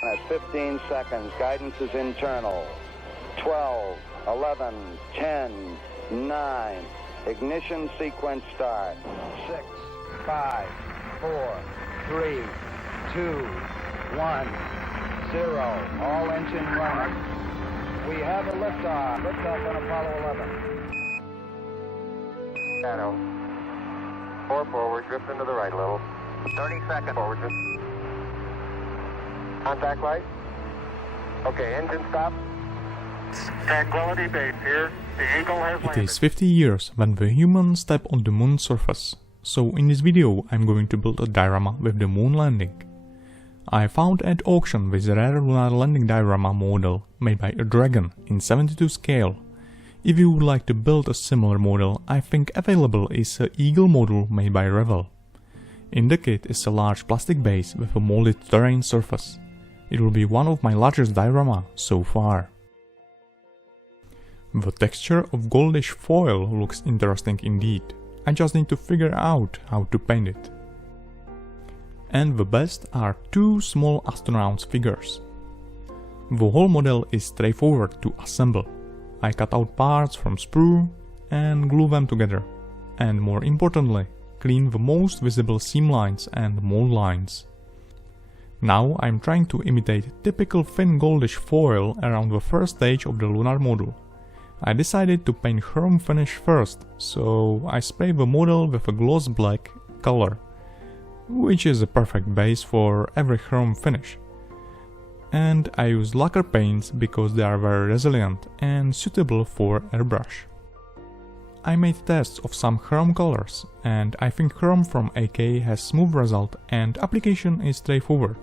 At 15 seconds, guidance is internal. 12, 11, 10, 9. Ignition sequence start. 6, 5, 4, 3, 2, 1, 0. All engine running. We have a liftoff. Liftoff on Apollo 11. Shadow. 4 forward, drift into the right a little. 30 seconds. Forward, drift. Contact light. Okay, engine stop. Tranquility Base here. The Eagle has landed. It is 50 years when the humans step on the moon's surface, so in this video I'm going to build a diorama with the moon landing. I found at auction this rare lunar landing diorama model made by a Dragon in 72 scale. If you would like to build a similar model, I think available is a Eagle model made by Revell. In the kit is a large plastic base with a molded terrain surface. It will be one of my largest diorama so far. The texture of goldish foil looks interesting indeed. I just need to figure out how to paint it. And the best are two small astronauts figures. The whole model is straightforward to assemble. I cut out parts from sprue and glue them together. And more importantly, clean the most visible seam lines and mold lines. Now I'm trying to imitate typical thin goldish foil around the first stage of the lunar module. I decided to paint chrome finish first, so I spray the model with a gloss black color, which is a perfect base for every chrome finish. And I use lacquer paints because they are very resilient and suitable for airbrush. I made tests of some chrome colors, and I think chrome from AK has smooth result and application is straightforward.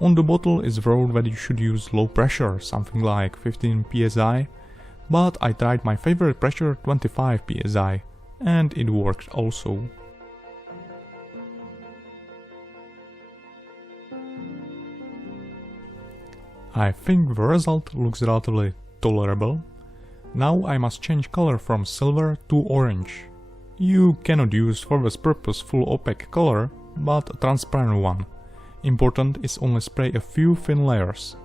On the bottle is wrote that you should use low pressure, something like 15 psi, but I tried my favorite pressure 25 psi, and it worked also. I think the result looks relatively tolerable. Now I must change color from silver to orange. You cannot use for this purpose full opaque color, but a transparent one. Important is only spray a few thin layers.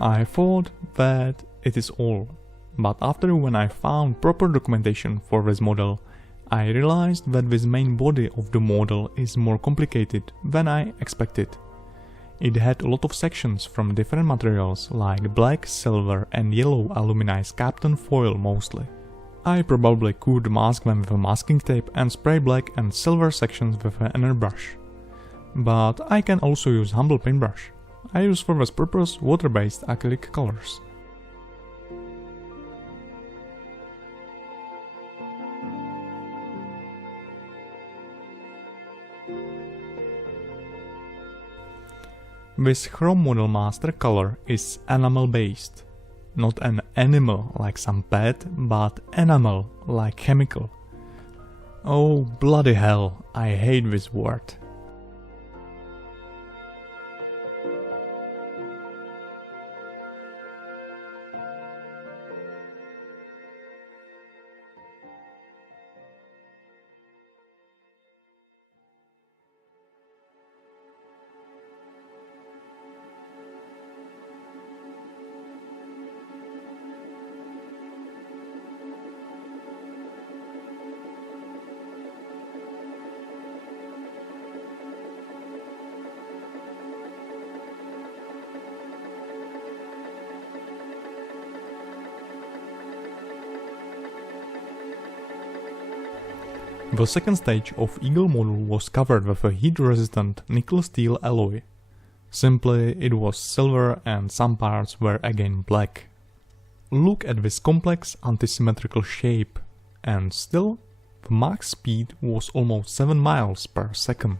I thought that it is all, but after when I found proper documentation for this model, I realized that this main body of the model is more complicated than I expected. It had a lot of sections from different materials like black, silver and yellow aluminized Kapton foil mostly. I probably could mask them with a masking tape and spray black and silver sections with an airbrush. But I can also use humble paintbrush. I use for this purpose water-based acrylic colors. This Chrome Model Master color is enamel based. Not an animal like some pet, but enamel like chemical. Oh bloody hell, I hate this word. The second stage of Eagle model was covered with a heat-resistant nickel steel alloy. Simply, it was silver and some parts were again black. Look at this complex antisymmetrical shape, and still, the max speed was almost 7 miles per second.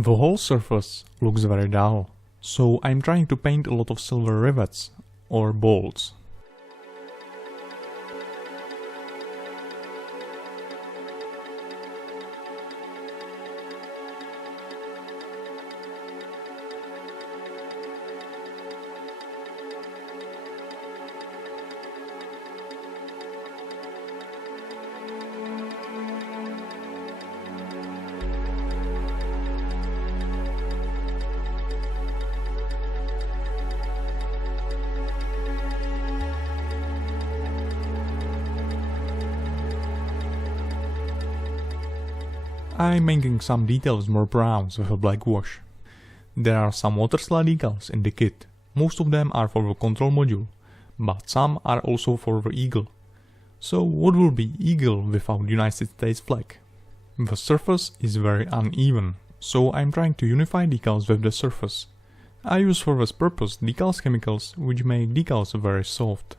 The whole surface looks very dull, so I'm trying to paint a lot of silver rivets, or bolts. I'm making some details more browns with a black wash. There are some water slide decals in the kit. Most of them are for the control module, but some are also for the eagle. So what will be eagle without United States flag? The surface is very uneven, so I'm trying to unify decals with the surface. I use for this purpose decals chemicals which make decals very soft.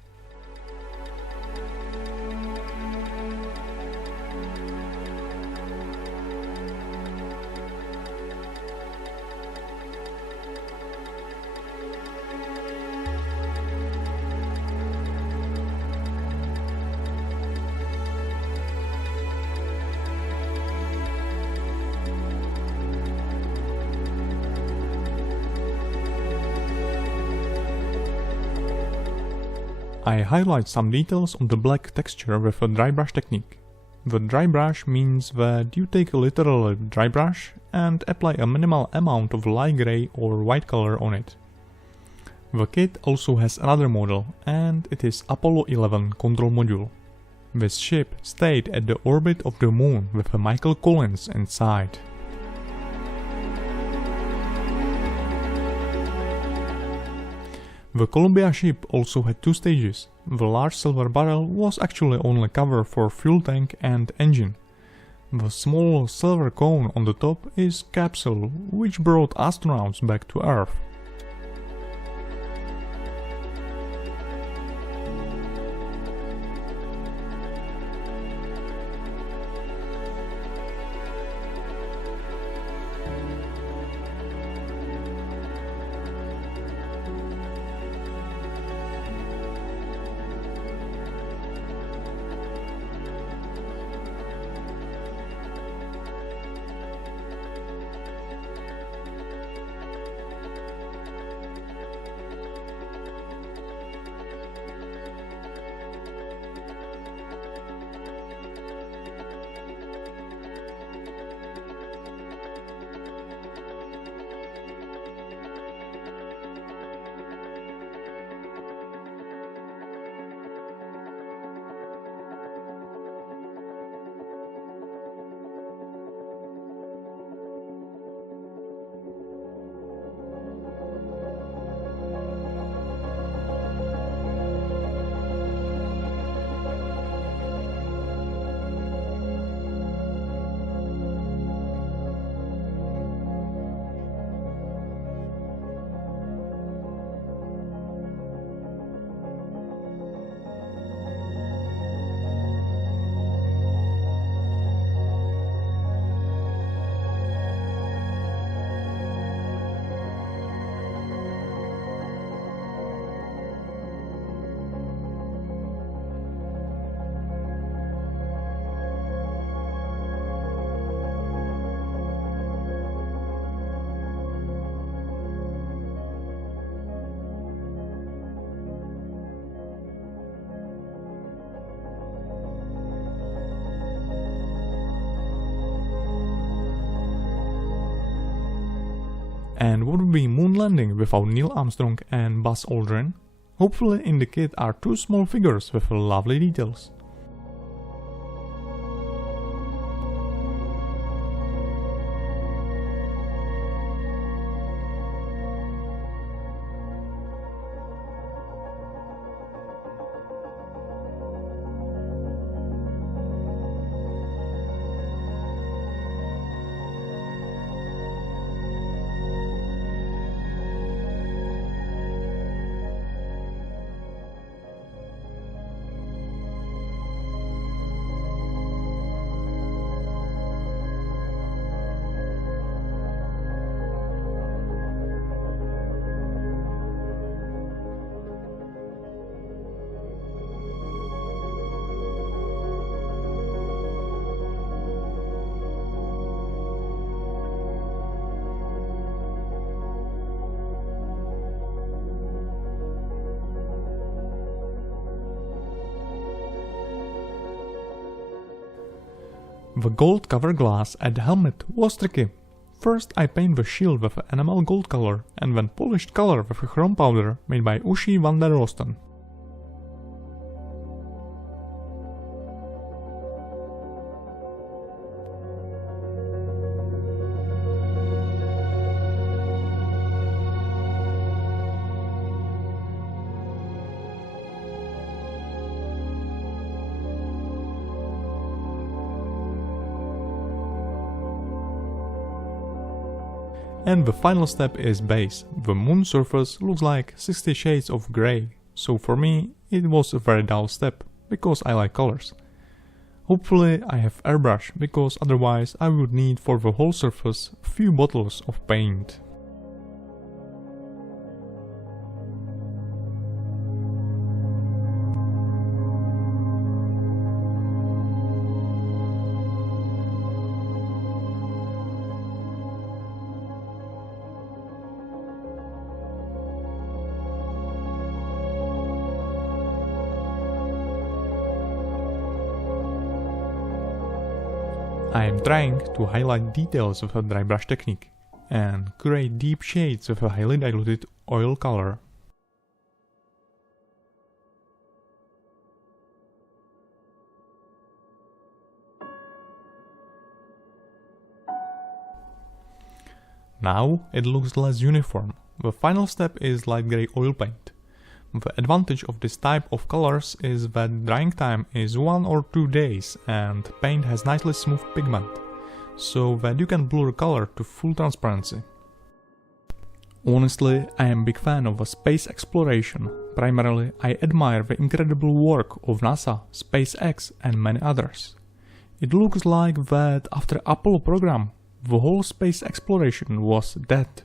I highlight some details on the black texture with a dry brush technique. The dry brush means that you take a literal dry brush and apply a minimal amount of light grey or white color on it. The kit also has another model, and it is Apollo 11 control module. This ship stayed at the orbit of the moon with a Michael Collins inside. The Columbia ship also had two stages. The large silver barrel was actually only cover for fuel tank and engine. The small silver cone on the top is capsule, which brought astronauts back to Earth. And what would be moon landing without Neil Armstrong and Buzz Aldrin? Hopefully in the kit are two small figures with lovely details. The gold cover glass at the helmet was tricky. First I paint the shield with enamel gold color and then polished color with a chrome powder made by Ushi van der Rosten. And the final step is base. The moon surface looks like 60 shades of grey, so for me it was a very dull step, because I like colors. Hopefully I have airbrush, because otherwise I would need for the whole surface a few bottles of paint. I am trying to highlight details with a dry brush technique and create deep shades with a highly diluted oil color. Now it looks less uniform. The final step is light grey oil paint. The advantage of this type of colors is that drying time is 1 or 2 days and paint has nicely smooth pigment, so that you can blur color to full transparency. Honestly, I am a big fan of space exploration. Primarily, I admire the incredible work of NASA, SpaceX and many others. It looks like that after Apollo program, the whole space exploration was dead.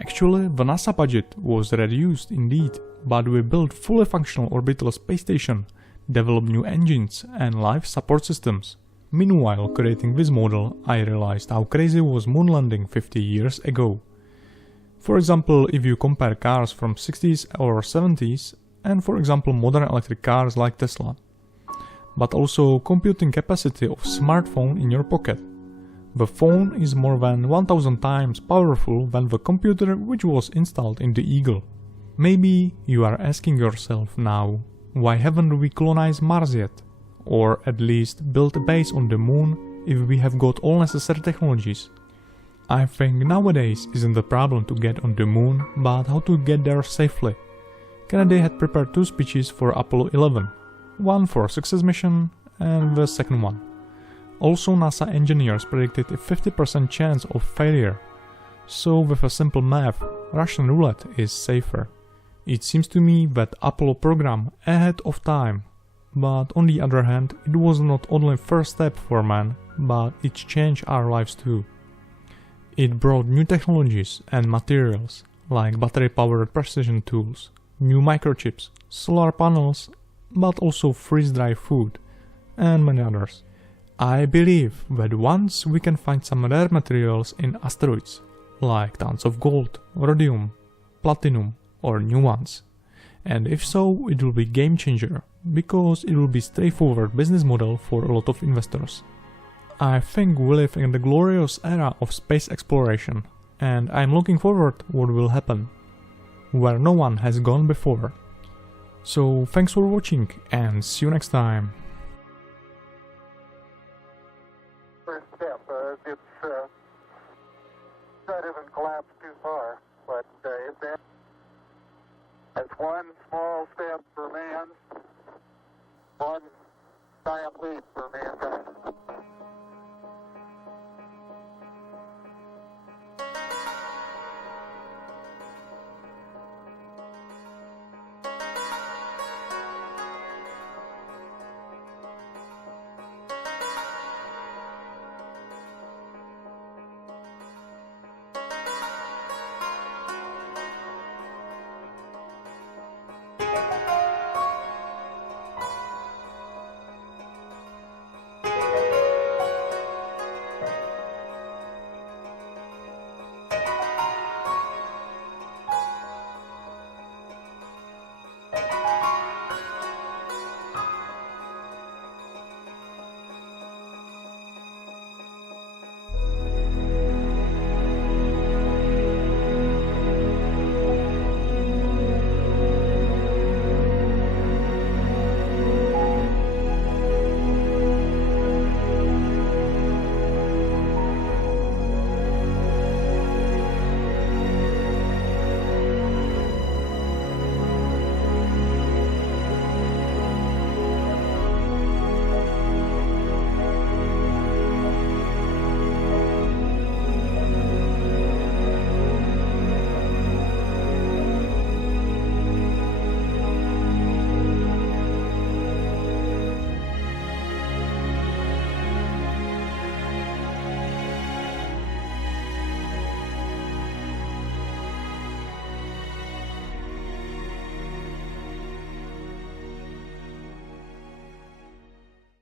Actually, the NASA budget was reduced indeed, but we built fully functional orbital space station, developed new engines and life support systems. Meanwhile, creating this model, I realized how crazy was moon landing 50 years ago. For example, if you compare cars from 60s or 70s, and for example modern electric cars like Tesla. But also computing capacity of smartphone in your pocket. The phone is more than 1000 times powerful than the computer which was installed in the Eagle. Maybe you are asking yourself now, why haven't we colonized Mars yet? Or at least built a base on the moon if we have got all necessary technologies? I think nowadays isn't the problem to get on the moon, but how to get there safely. Kennedy had prepared 2 speeches for Apollo 11, one for success mission and the second one. Also, NASA engineers predicted a 50% chance of failure, so with a simple math, Russian roulette is safer. It seems to me that Apollo program ahead of time, but on the other hand, it was not only first step for man, but it changed our lives too. It brought new technologies and materials, like battery-powered precision tools, new microchips, solar panels, but also freeze-dry food, and many others. I believe that once we can find some rare materials in asteroids, like tons of gold, rhodium, platinum, or new ones. And if so, it will be game changer, because it will be straightforward business model for a lot of investors. I think we live in the glorious era of space exploration, and I'm looking forward what will happen, where no one has gone before. So thanks for watching and see you next time. First step, that isn't collapsed too far, but it's one small step for man, one giant leap for man.